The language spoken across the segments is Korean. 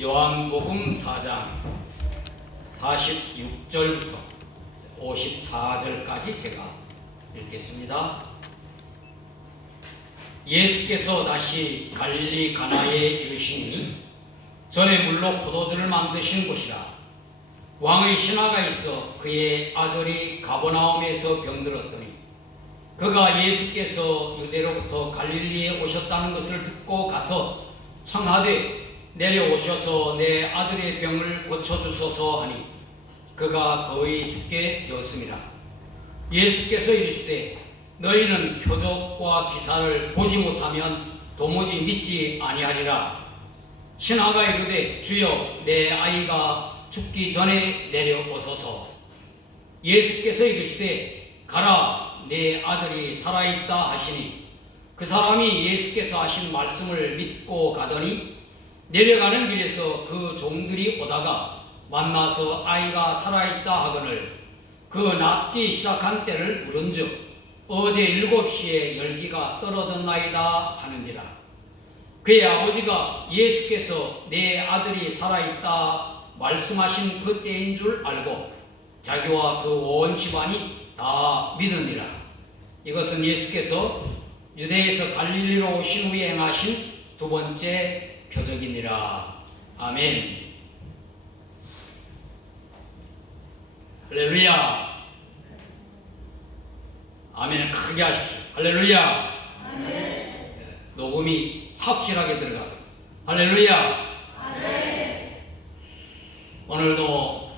요한복음 4장 46절부터 54절까지 제가 읽겠습니다. 예수께서 다시 갈릴리 가나에 이르시니 전에 물로 포도주를 만드신 곳이라. 왕의 신하가 있어 그의 아들이 가버나움에서 병들었더니 그가 예수께서 유대로부터 갈릴리에 오셨다는 것을 듣고 가서 청하되 내려오셔서 내 아들의 병을 고쳐주소서 하니 그가 거의 죽게 되었습니다. 예수께서 이르시되 너희는 표적과 기사를 보지 못하면 도무지 믿지 아니하리라. 신하가 이르되 주여 내 아이가 죽기 전에 내려오소서. 예수께서 이르시되 가라 내 아들이 살아있다 하시니 그 사람이 예수께서 하신 말씀을 믿고 가더니 내려가는 길에서 그 종들이 오다가 만나서 아이가 살아있다 하거늘 그 낫기 시작한 때를 물은즉 어제 7시에 열기가 떨어졌나이다 하는지라. 그의 아버지가 예수께서 내 아들이 살아있다 말씀하신 그 때인 줄 알고 자기와 그 온 집안이 다 믿으니라. 이것은 예수께서 유대에서 갈릴리로 오신 후에 행하신 두 번째 표적이니라. 아멘. 할렐루야. 아멘. 크게 하십시오. 할렐루야. 아멘. 녹음이 확실하게 들어가요. 할렐루야. 아멘. 오늘도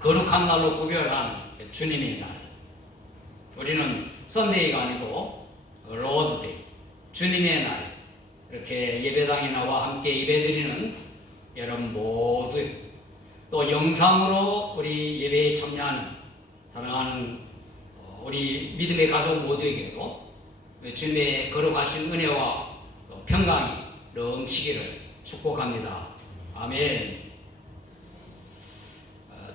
거룩한 날로 구별한 주님의 날. 우리는 썬데이가 아니고 로드데이, 주님의 날. 이렇게 예배당에 나와 함께 예배드리는 여러분 모두, 또 영상으로 우리 예배에 참여하는 사랑하는 우리 믿음의 가족 모두에게도 주님의 거룩하신 은혜와 평강이 넘치기를 축복합니다. 아멘.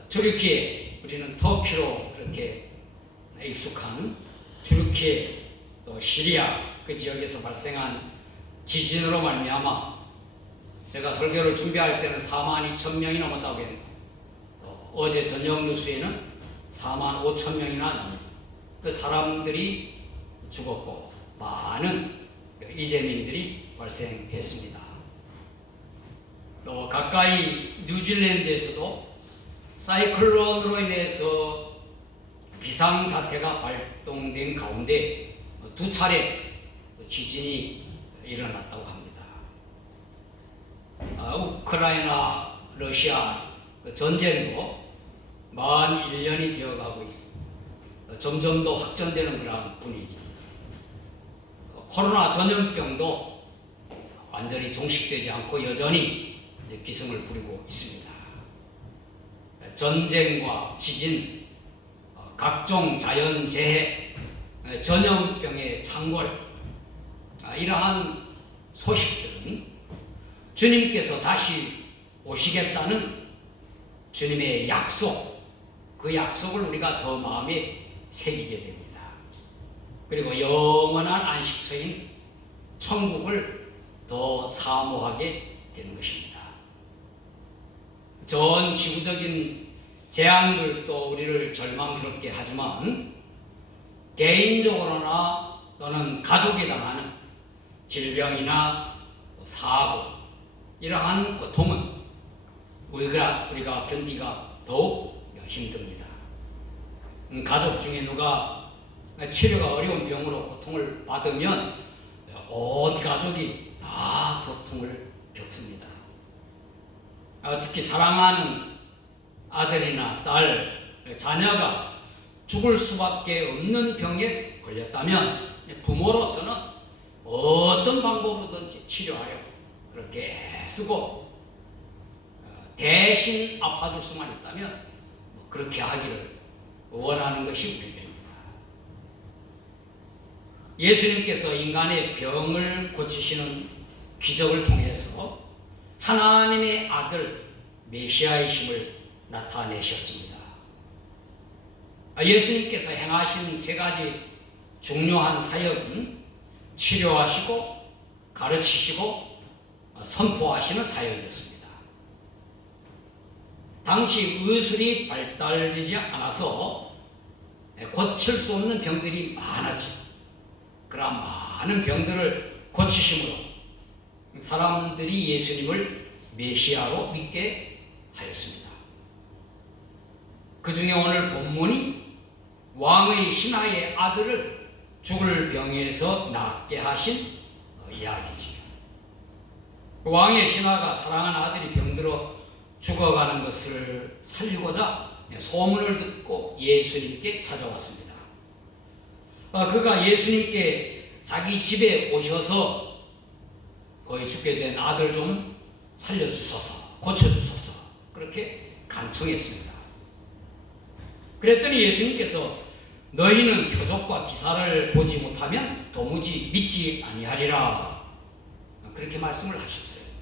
튀르키예, 우리는 터키로 그렇게 익숙한 튀르키예, 또 시리아 그 지역에서 발생한 지진으로 말미암아 제가 설교를 준비할 때는 42,000명이 넘었다고 했는데 어제 저녁 뉴스에는 45,000명이나 넘는 그 사람들이 죽었고 많은 이재민들이 발생했습니다. 또 가까이 뉴질랜드에서도 사이클론으로 인해서 비상사태가 발동된 가운데 2차례 지진이 일어났다고 합니다. 우크라이나, 러시아 전쟁도 만 1년이 되어가고 있습니다. 점점 더 확전되는 그런 분위기. 코로나 전염병도 완전히 종식되지 않고 여전히 기승을 부리고 있습니다. 전쟁과 지진, 각종 자연재해, 전염병의 창궐, 이러한 소식들은 주님께서 다시 오시겠다는 주님의 약속, 그 약속을 우리가 더 마음에 새기게 됩니다. 그리고 영원한 안식처인 천국을 더 사모하게 되는 것입니다. 전 지구적인 재앙들도 우리를 절망스럽게 하지만 개인적으로나 또는 가족이 당하는 질병이나 사고, 이러한 고통은 우리가 견디가 더욱 힘듭니다. 가족 중에 누가 치료가 어려운 병으로 고통을 받으면 온 가족이 다 고통을 겪습니다. 특히 사랑하는 아들이나 딸, 자녀가 죽을 수밖에 없는 병에 걸렸다면 부모로서는 어떤 방법으로든지 치료하려고 그렇게 애쓰고 대신 아파줄 수만 있다면 그렇게 하기를 원하는 것이 우리들입니다. 예수님께서 인간의 병을 고치시는 기적을 통해서 하나님의 아들 메시아이심을 나타내셨습니다. 예수님께서 행하신 3가지 중요한 사역은 치료하시고 가르치시고 선포하시는 사역이었습니다. 당시 의술이 발달되지 않아서 고칠 수 없는 병들이 많았죠. 그러한 많은 병들을 고치심으로 사람들이 예수님을 메시아로 믿게 하였습니다. 그 중에 오늘 본문이 왕의 신하의 아들을 죽을 병에서 낫게 하신 이야기지요. 왕의 신하가 사랑하는 아들이 병들어 죽어가는 것을 살리고자 소문을 듣고 예수님께 찾아왔습니다. 그가 예수님께 자기 집에 오셔서 거의 죽게 된 아들 좀 살려주소서, 고쳐주소서 그렇게 간청했습니다. 그랬더니 예수님께서 너희는 표적과 기사를 보지 못하면 도무지 믿지 아니하리라 그렇게 말씀을 하셨어요.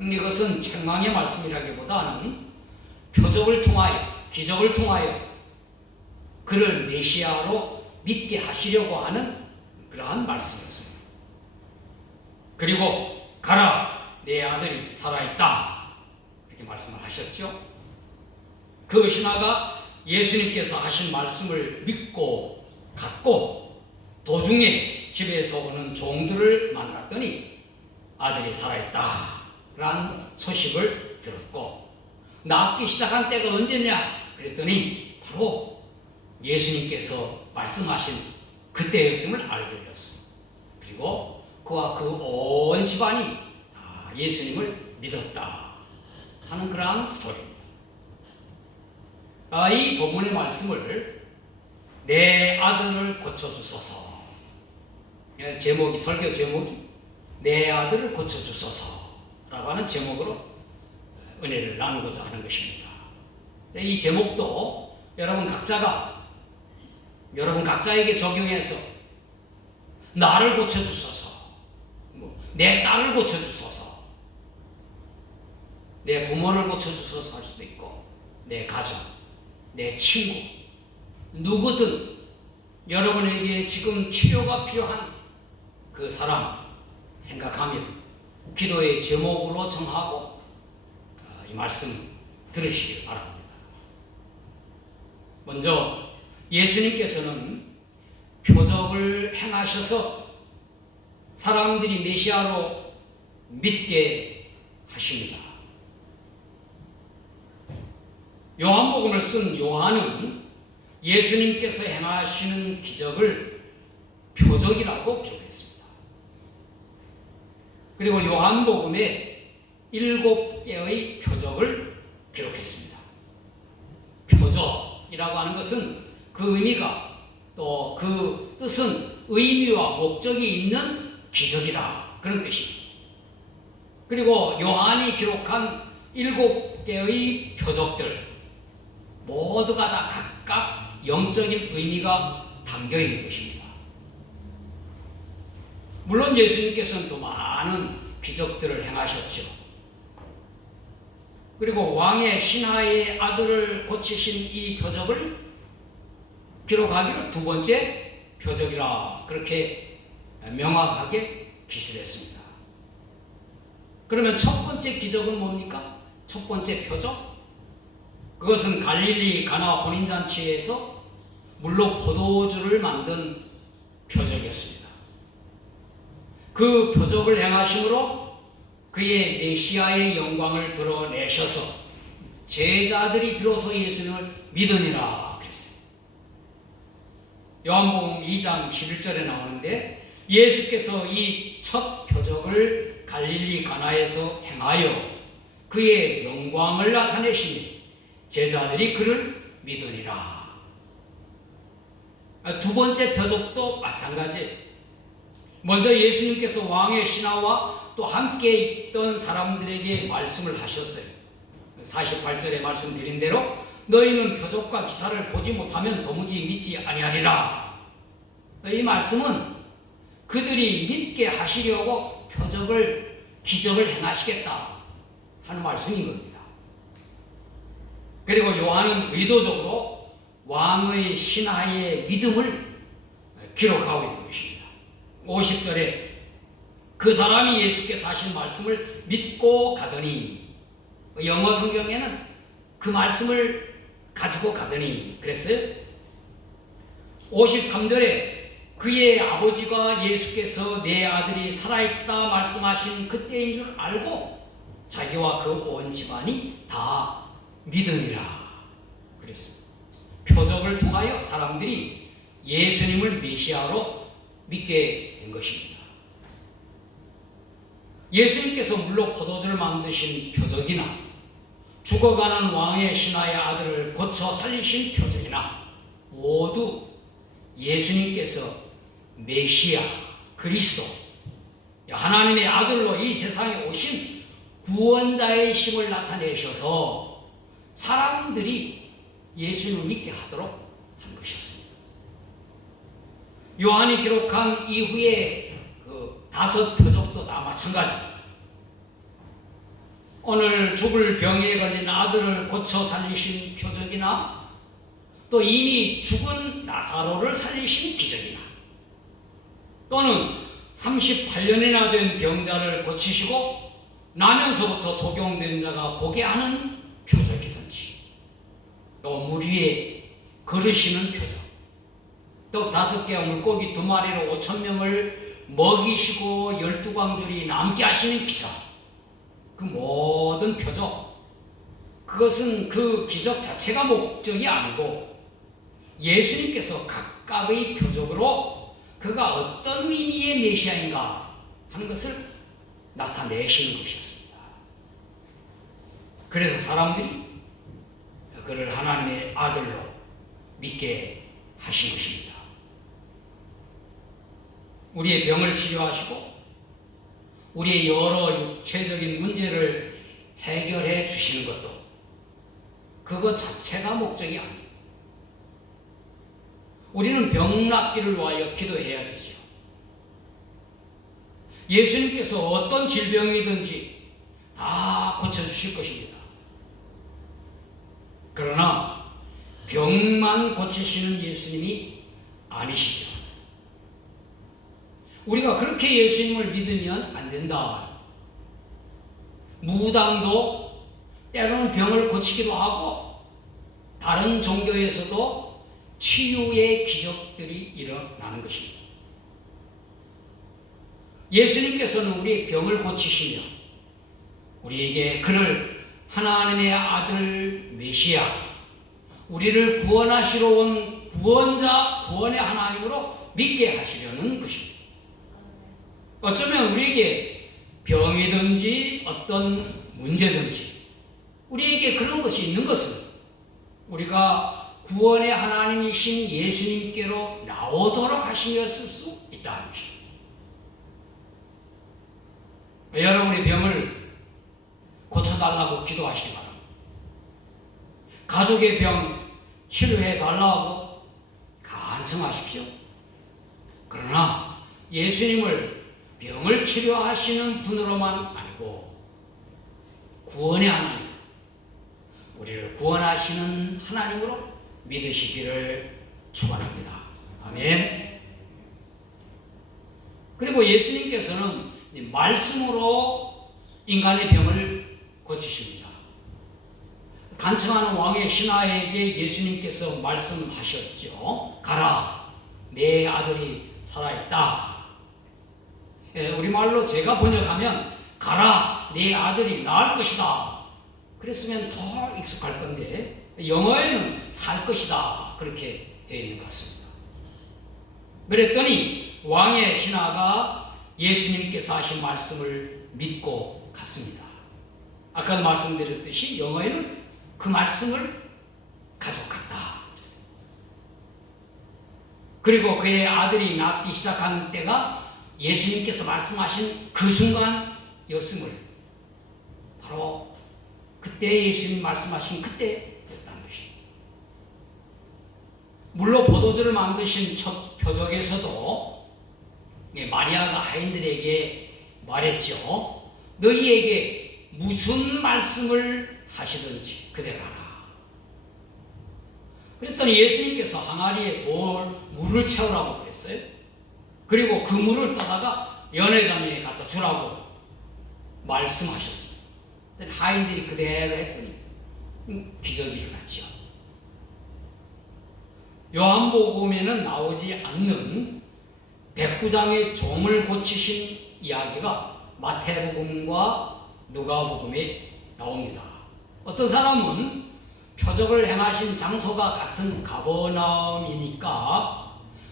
이것은 책망의 말씀이라기보다는 표적을 통하여, 기적을 통하여 그를 메시아로 믿게 하시려고 하는 그러한 말씀이었습니다. 그리고 가라, 내 아들이 살아있다 이렇게 말씀을 하셨죠. 그 신하가 예수님께서 하신 말씀을 믿고 갔고 도중에 집에서 오는 종들을 만났더니 아들이 살아있다 라는 소식을 들었고 낫기 시작한 때가 언제냐 그랬더니 바로 예수님께서 말씀하신 그때였음을 알게 되었습니다. 그리고 그와 그 온 집안이 다 예수님을 믿었다 하는 그러한 스토리입니다. 이 본문의 말씀을 내 아들을 고쳐주소서, 제목이, 설교 제목이 내 아들을 고쳐주소서라고 하는 제목으로 은혜를 나누고자 하는 것입니다. 이 제목도 여러분 각자에게 적용해서 나를 고쳐주소서, 내 딸을 고쳐주소서, 내 부모를 고쳐주소서 할 수도 있고 내 가족, 내 친구, 누구든 여러분에게 지금 치료가 필요한 그 사람 생각하며 기도의 제목으로 정하고 이 말씀 들으시길 바랍니다. 먼저 예수님께서는 표적을 행하셔서 사람들이 메시아로 믿게 하십니다. 요한복음을 쓴 요한은 예수님께서 행하시는 기적을 표적이라고 기록했습니다. 그리고 요한복음에 7개의 표적을 기록했습니다. 표적이라고 하는 것은 그 의미가 또 그 뜻은 의미와 목적이 있는 기적이다 그런 뜻입니다. 그리고 요한이 기록한 7개의 표적들 모두가 다 각각 영적인 의미가 담겨 있는 것입니다. 물론 예수님께서는 또 많은 기적들을 행하셨죠. 그리고 왕의 신하의 아들을 고치신 이 표적을 기록하기로 두 번째 표적이라 그렇게 명확하게 기술했습니다. 그러면 첫 번째 기적은 뭡니까? 첫 번째 표적? 그것은 갈릴리 가나 혼인잔치에서 물로 포도주를 만든 표적이었습니다. 그 표적을 행하심으로 그의 메시아의 영광을 드러내셔서 제자들이 비로소 예수님을 믿으니라 그랬어요. 요한복음 2장 11절에 나오는데 예수께서 이 첫 표적을 갈릴리 가나에서 행하여 그의 영광을 나타내시니 제자들이 그를 믿으니라. 두 번째 표적도 마찬가지예요. 먼저 예수님께서 왕의 신하와 또 함께 있던 사람들에게 말씀을 하셨어요. 48절에 말씀드린 대로 너희는 표적과 기사를 보지 못하면 도무지 믿지 아니하리라. 이 말씀은 그들이 믿게 하시려고 표적을, 기적을 행하시겠다 하는 말씀인 겁니다. 그리고 요한은 의도적으로 왕의 신하의 믿음을 기록하고 있는 것입니다. 50절에 그 사람이 예수께서 하신 말씀을 믿고 가더니, 영어 성경에는 그 말씀을 가지고 가더니 그랬어요. 53절에 그의 아버지가 예수께서 내 아들이 살아있다 말씀하신 그때인 줄 알고 자기와 그 온 집안이 다 믿으니라 그랬습니다. 표적을 통하여 사람들이 예수님을 메시아로 믿게 된 것입니다. 예수님께서 물로 포도주를 만드신 표적이나 죽어가는 왕의 신하의 아들을 고쳐 살리신 표적이나 모두 예수님께서 메시아 그리스도 하나님의 아들로 이 세상에 오신 구원자의 심을 나타내셔서 사람들이 예수님을 믿게 하도록 한 것이었습니다. 요한이 기록한 이후에 그 5 표적도 다 마찬가지입니다. 오늘 죽을 병에 걸린 아들을 고쳐 살리신 표적이나 또 이미 죽은 나사로를 살리신 기적이나 또는 38년이나 된 병자를 고치시고 나면서부터 소경된 자가 보게 하는 표적이든지 또 물 위에 걸으시는 표적, 떡 5개와 물고기 2마리로 5,000명을 먹이시고 12광줄이 남게 하시는 기적, 그 모든 표적, 그것은 그 기적 자체가 목적이 아니고 예수님께서 각각의 표적으로 그가 어떤 의미의 메시아인가 하는 것을 나타내시는 것이었습니다. 그래서 사람들이 그를 하나님의 아들로 믿게 하신 것입니다. 우리의 병을 치료하시고 우리의 여러 육체적인 문제를 해결해 주시는 것도 그것 자체가 목적이 아닙니다. 우리는 병 낫기를 위하여 기도해야 되죠. 예수님께서 어떤 질병이든지 다 고쳐주실 것입니다. 그러나 병만 고치시는 예수님이 아니시죠. 우리가 그렇게 예수님을 믿으면 안 된다. 무당도 때로는 병을 고치기도 하고 다른 종교에서도 치유의 기적들이 일어나는 것입니다. 예수님께서는 우리의 병을 고치시며 우리에게 그를 하나님의 아들 메시아, 우리를 구원하시러 온 구원자, 구원의 하나님으로 믿게 하시려는 것입니다. 어쩌면 우리에게 병이든지 어떤 문제든지 우리에게 그런 것이 있는 것은 우리가 구원의 하나님이신 예수님께로 나오도록 하시었을 수 있다는 것입니다. 여러분의 병을 고쳐달라고 기도하시기 바랍니다. 가족의 병 치료해 달라고 간청하십시오. 그러나 예수님을 병을 치료하시는 분으로만 아니고 구원의 하나님, 우리를 구원하시는 하나님으로 믿으시기를 축원합니다. 아멘. 그리고 예수님께서는 말씀으로 인간의 병을 고치십니다. 간청하는 왕의 신하에게 예수님께서 말씀하셨죠. 가라, 내 아들이 살아있다. 우리말로 제가 번역하면 가라, 내 아들이 나을 것이다. 그랬으면 더 익숙할 건데 영어에는 살 것이다. 그렇게 되어 있는 것 같습니다. 그랬더니 왕의 신하가 예수님께서 하신 말씀을 믿고 갔습니다. 아까도 말씀드렸듯이 영어에는 그 말씀을 가져갔다. 그리고 그의 아들이 낳기 시작한 때가 예수님께서 말씀하신 그 순간이었음을 바로 그때 예수님 말씀하신 그때였다는 것입니다. 물로 포도주를 만드신 첫 표적에서도 마리아가 하인들에게 말했죠. 너희에게 무슨 말씀을 하시든지 그대로 하라. 그랬더니 예수님께서 항아리에 물을 채우라고 그랬어요. 그리고 그 물을 떠다가 연회장에 갖다 주라고 말씀하셨습니다. 하인들이 그대로 했더니 기적이 일어났죠. 요한복음에는 나오지 않는 백부장의 종을 고치신 이야기가 마태복음과 누가복음에 나옵니다. 어떤 사람은 표적을 행하신 장소가 같은 가버나움이니까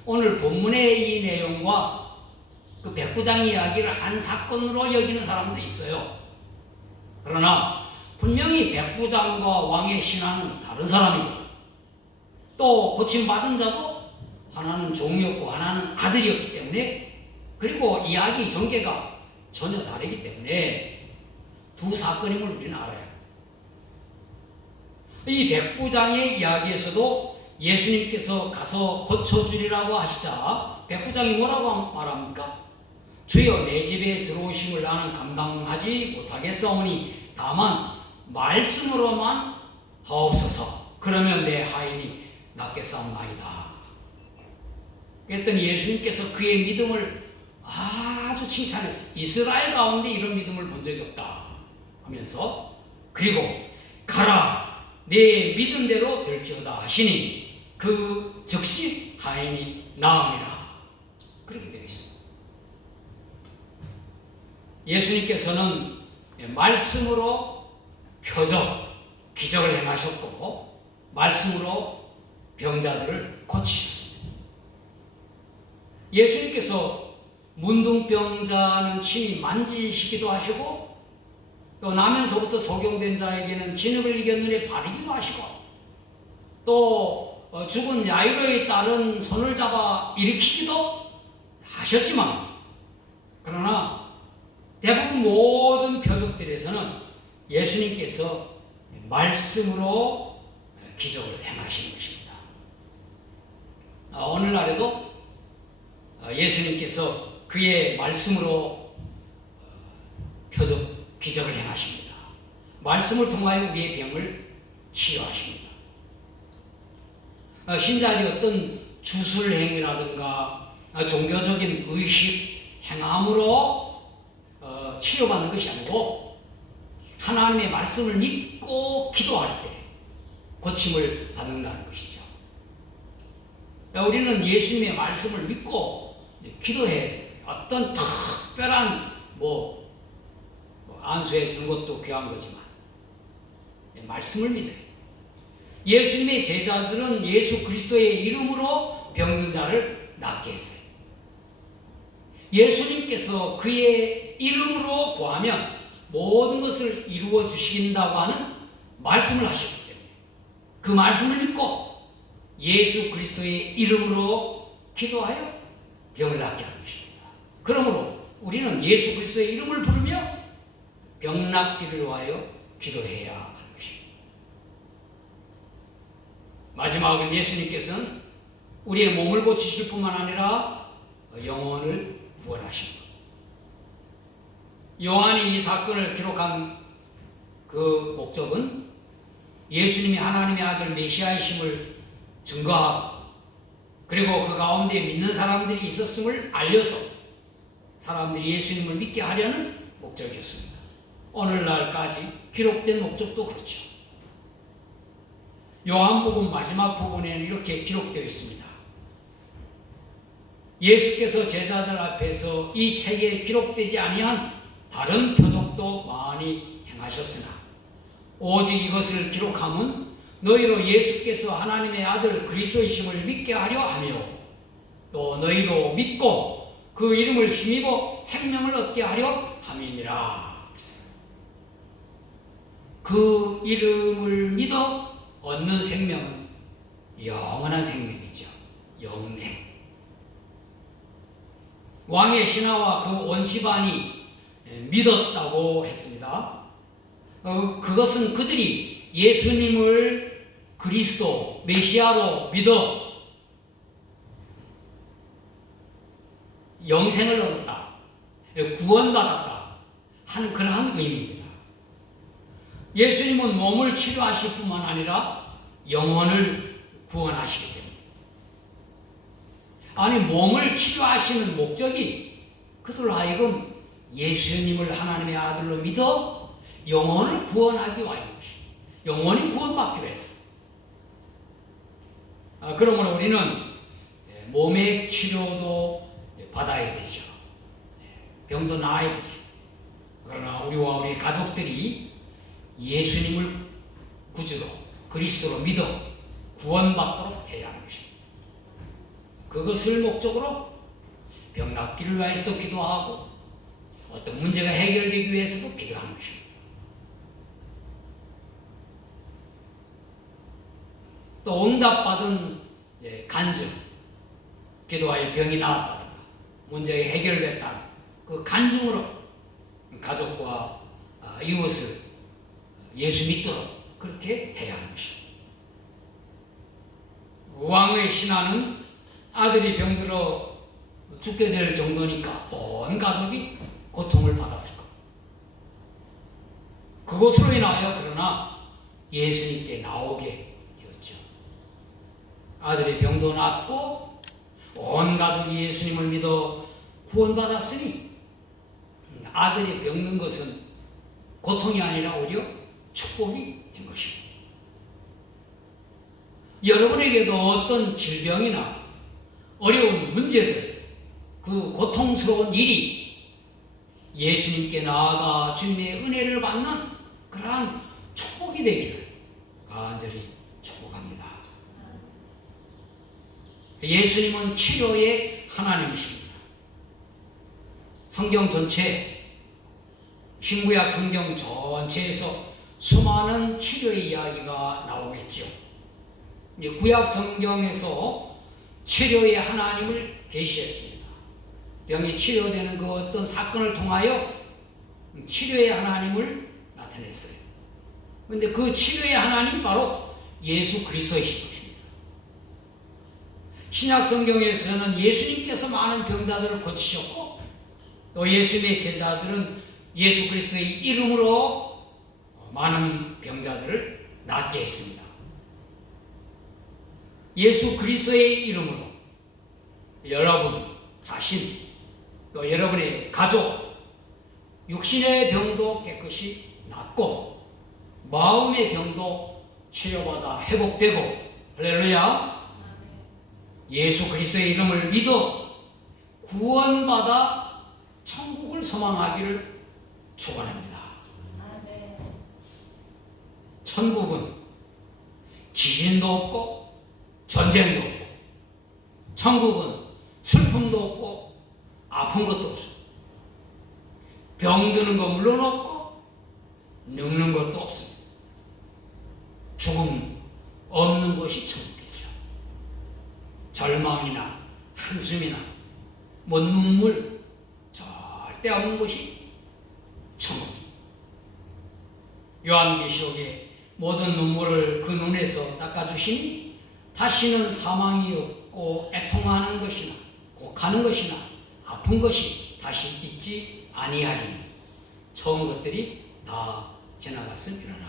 오늘 본문의 이 내용과 그 백부장 이야기를 한 사건으로 여기는 사람도 있어요. 그러나 분명히 백부장과 왕의 신하는 다른 사람이고, 또 고침받은 자도 하나는 종이었고 하나는 아들이었기 때문에, 그리고 이야기 전개가 전혀 다르기 때문에 두 사건임을 우리는 알아요. 이 백부장의 이야기에서도 예수님께서 가서 고쳐주리라고 하시자 백부장이 뭐라고 말합니까? 주여, 내 집에 들어오심을 나는 감당하지 못하겠사오니 다만 말씀으로만 하옵소서. 그러면 내 하인이 낫겠사옵나이다. 그랬더니 예수님께서 그의 믿음을 아주 칭찬했어요. 이스라엘 가운데 이런 믿음을 본 적이 없다 하면서, 그리고 가라, 내 믿은 대로 될지어다 하시니 그 즉시 하인이 나으니라. 그렇게 되어 있습니다. 예수님께서는 말씀으로 표적, 기적을 행하셨고 말씀으로 병자들을 고치셨습니다. 예수님께서 문둥병자는 친히 만지시기도 하시고, 또 나면서부터 소경된 자에게는 진흙을 이겼느니 바르기도 하시고, 또 죽은 야이로의 딸은 손을 잡아 일으키기도 하셨지만, 그러나 대부분 모든 표적들에서는 예수님께서 말씀으로 기적을 행하시는 것입니다. 오늘날에도 예수님께서 그의 말씀으로 표적, 기적을 행하십니다. 말씀을 통하여 우리의 병을 치료하십니다. 신자들이 어떤 주술행위라든가 종교적인 의식, 행함으로 치료받는 것이 아니고 하나님의 말씀을 믿고 기도할 때 고침을 받는다는 것이죠. 우리는 예수님의 말씀을 믿고 기도해야 돼요. 어떤 특별한 안수해 주는 것도 귀한 거지만 말씀을 믿어요. 예수님의 제자들은 예수 그리스도의 이름으로 병든 자를 낫게 했어요. 예수님께서 그의 이름으로 구하면 모든 것을 이루어 주신다고 하는 말씀을 하셨기 때문에 그 말씀을 믿고 예수 그리스도의 이름으로 기도하여 병을 낫게 하는 것입니다. 그러므로 우리는 예수 그리스도의 이름을 부르며 병 낫기를 위하여 기도해야 하는 것입니다. 마지막은 예수님께서는 우리의 몸을 고치실 뿐만 아니라 영혼을 구원하십니다. 요한이 이 사건을 기록한 그 목적은 예수님이 하나님의 아들 메시아이심을 증거하고, 그리고 그 가운데 믿는 사람들이 있었음을 알려서 사람들이 예수님을 믿게 하려는 목적이었습니다. 오늘날까지 기록된 목적도 그렇죠. 요한복음 마지막 부분에는 이렇게 기록되어 있습니다. 예수께서 제자들 앞에서 이 책에 기록되지 아니한 다른 표적도 많이 행하셨으나 오직 이것을 기록함은 너희로 예수께서 하나님의 아들 그리스도이심을 믿게 하려 하며, 또 너희로 믿고 그 이름을 힘입어 생명을 얻게 하려 함이니라. 그 이름을 믿어 얻는 생명은 영원한 생명이죠. 영생. 왕의 신하와 그 온 집안이 믿었다고 했습니다. 그것은 그들이 예수님을 그리스도, 메시아로 믿어 영생을 얻었다, 구원받았다 하는 그러한 의미입니다. 예수님은 몸을 치료하실 뿐만 아니라 영혼을 구원하시기 때문에, 아니 몸을 치료하시는 목적이 그들로 하여금 예수님을 하나님의 아들로 믿어 영혼을 구원하기 위함인 것입니다. 영원히 구원받기 위해서. 그러므로 우리는 몸의 치료도 받아야 되죠. 병도 나아야 되죠. 그러나 우리와 우리 가족들이 예수님을 구주로 그리스도로 믿어 구원받도록 해야 하는 것입니다. 그것을 목적으로 병 낫기를 위해서도 기도하고 어떤 문제가 해결되기 위해서도 기도하는 것입니다. 또 응답받은 간증, 기도하여 병이 나았다든가 문제가 해결됐다는 그 간증으로 가족과 이웃을 예수 믿도록 그렇게 해야 하는 것입니다. 왕의 신하는 아들이 병들어 죽게 될 정도니까 온 가족이 고통을 받았을 겁니다. 그것으로 인하여 그러나 예수님께 나오게 되었죠. 아들의 병도 낫고 온 가족이 예수님을 믿어 구원받았으니 아들이 병든 것은 고통이 아니라 오히려 축복이 된 것입니다. 여러분에게도 어떤 질병이나 어려운 문제들, 그 고통스러운 일이 예수님께 나아가 주님의 은혜를 받는 그러한 축복이 되기를 간절히 축복합니다. 예수님은 치료의 하나님이십니다. 성경 전체, 신구약 성경 전체에서 수많은 치료의 이야기가 나오겠죠. 구약 성경에서 치료의 하나님을 계시했습니다. 병이 치료되는 그 어떤 사건을 통하여 치료의 하나님을 나타냈어요. 그런데 그 치료의 하나님 바로 예수 그리스도이신 것입니다. 신약 성경에서는 예수님께서 많은 병자들을 고치셨고 또 예수님의 제자들은 예수 그리스도의 이름으로 많은 병자들을 낫게 했습니다. 예수 그리스도의 이름으로 여러분 자신 또 여러분의 가족 육신의 병도 깨끗이 낫고 마음의 병도 치료받아 회복되고 할렐루야. 예수 그리스도의 이름을 믿어 구원받아 천국을 소망하기를 축원합니다. 천국은 지진도 없고 전쟁도 없고 천국은 슬픔도 없고 아픈 것도 없습니다. 병드는 거 물론 없고 늙는 것도 없습니다. 죽음 없는 것이 천국이죠. 절망이나 한숨이나 눈물 절대 없는 것이 천국입니다. 요한계시록에 모든 눈물을 그 눈에서 닦아주시니 다시는 사망이 없고 애통하는 것이나 곡하는 것이나 아픈 것이 다시 있지 아니하리니 처음 것들이 다 지나갔으리라.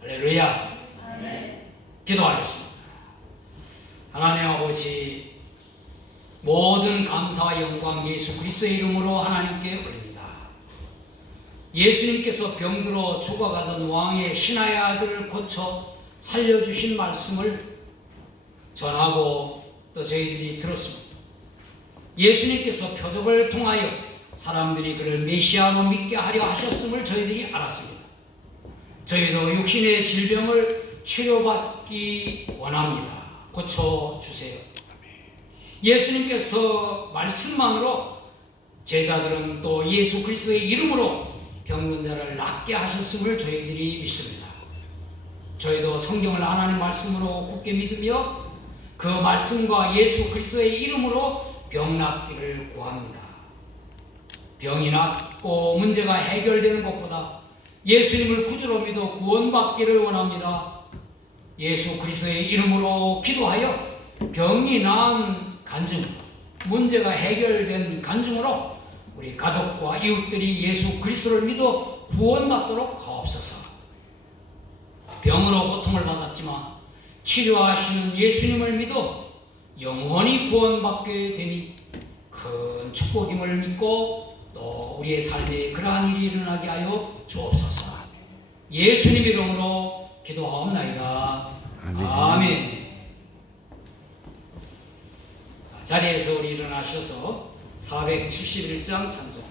할렐루야. 기도하겠습니다. 하나님 아버지, 모든 감사와 영광 예수 그리스도의 이름으로 하나님께 올립니다. 예수님께서 병들어 죽어가던 왕의 신하의 아들을 고쳐 살려주신 말씀을 전하고 또 저희들이 들었습니다. 예수님께서 표적을 통하여 사람들이 그를 메시아로 믿게 하려 하셨음을 저희들이 알았습니다. 저희도 육신의 질병을 치료받기 원합니다. 고쳐주세요. 예수님께서 말씀만으로 제자들은 또 예수 그리스도의 이름으로 병든 자를 낫게 하셨음을 저희들이 믿습니다. 저희도 성경을 하나님 말씀으로 굳게 믿으며 그 말씀과 예수 그리스도의 이름으로 병 낫기를 구합니다. 병이 낫고 문제가 해결되는 것보다 예수님을 구주로 믿어 구원받기를 원합니다. 예수 그리스도의 이름으로 기도하여 병이 나은 간증, 문제가 해결된 간증으로 우리 가족과 이웃들이 예수 그리스도를 믿어 구원받도록 하옵소서. 병으로 고통을 받았지만 치료하시는 예수님을 믿어 영원히 구원받게 되니 큰 축복임을 믿고 또 우리의 삶에 그러한 일이 일어나게 하여 주옵소서. 예수님 이름으로 기도하옵나이다. 아멘. 아멘. 자리에서 우리 일어나셔서 471장 찬송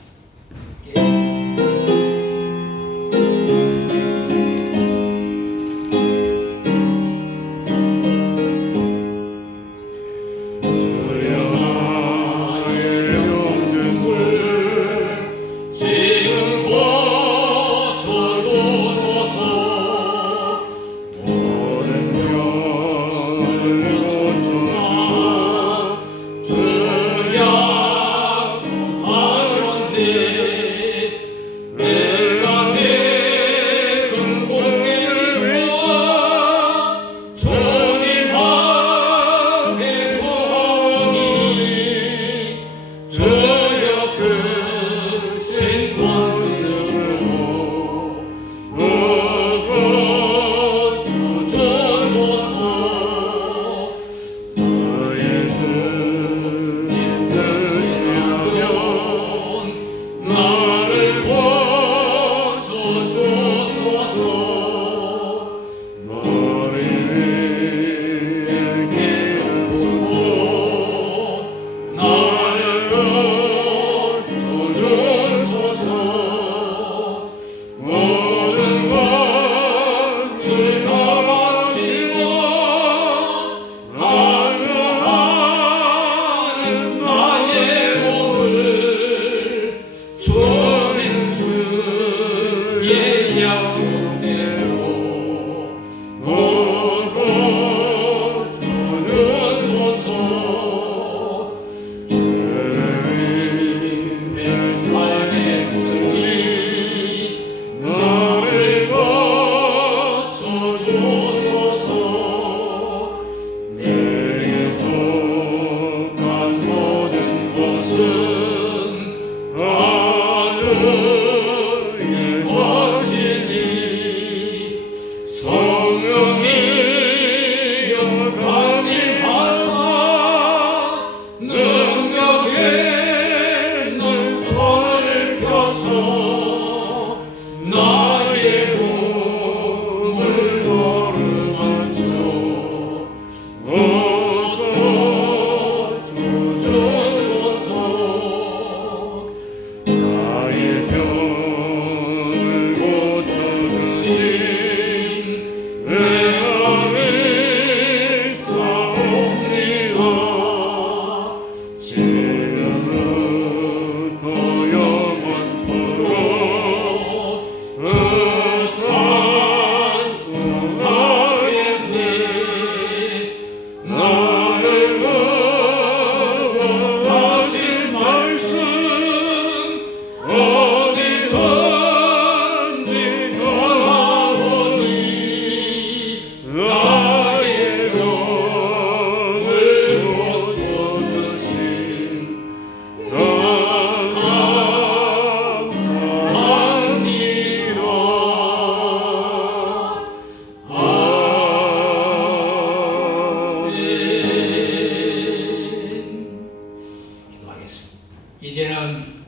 이제는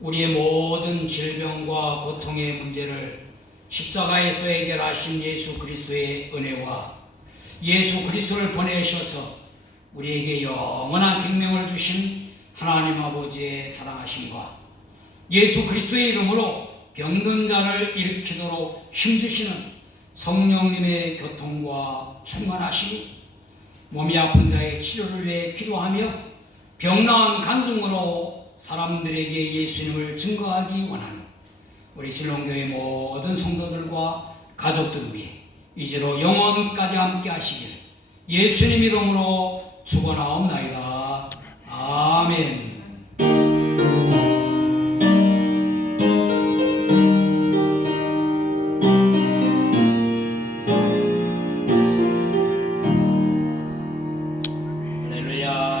우리의 모든 질병과 고통의 문제를 십자가에서 해결하신 예수 그리스도의 은혜와 예수 그리스도를 보내셔서 우리에게 영원한 생명을 주신 하나님 아버지의 사랑하심과 예수 그리스도의 이름으로 병든 자를 일으키도록 힘주시는 성령님의 교통과 충만하심이 몸이 아픈 자의 치료를 위해 기도하며 병나은 간증으로 사람들에게 예수님을 증거하기 원하는 우리 신롱교회 모든 성도들과 가족들 위해 이제로 영원까지 함께 하시길 예수님 이름으로 축원하옵나이다. 아멘.